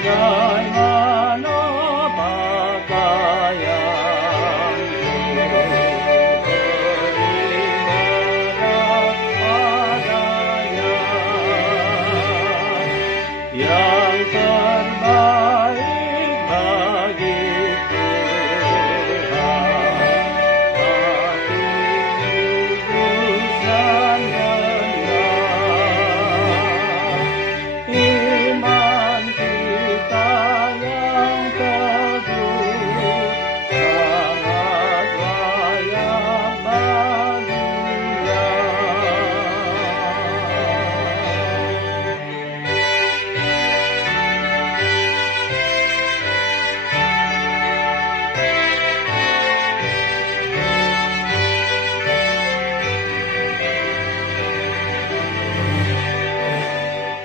Bagaimana pakaianku beribadah padanya, yang terbaik bagi Tuhan, hati kudus dan benar. Iman kita yang teguh sangat layak bagi Dia.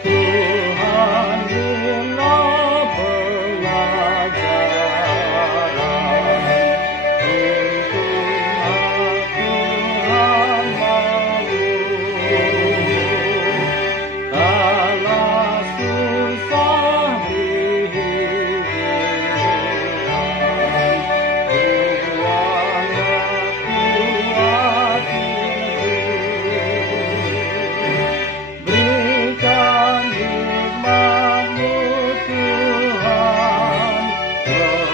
Tuhan bila pengajaran untuk Tuhan mau, kala susah hiburan, ruangnya kuat itu. Berikan hikmat-Mu Tuhan,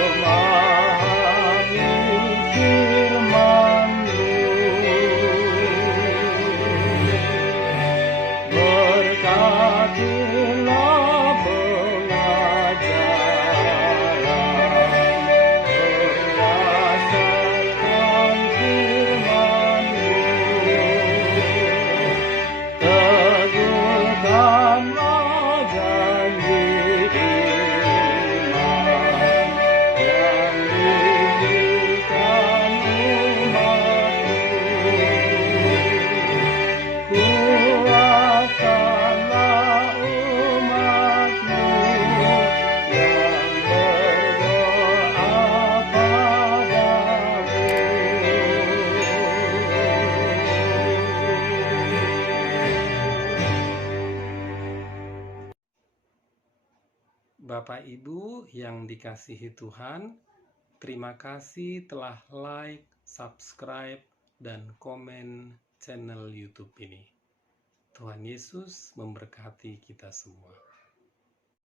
memahami firman-Mu. Berkatilah pengajaran, berdasarkan firman-Mu. Teguhkanlah janji iman yang diberikan umat-Mu. Kuatkanlah umat-Mu yang berdoa padamu. Bapak Ibu yang dikasihi Tuhan, terima kasih telah like, subscribe, dan komen channel YouTube ini. Tuhan Yesus memberkati kita semua.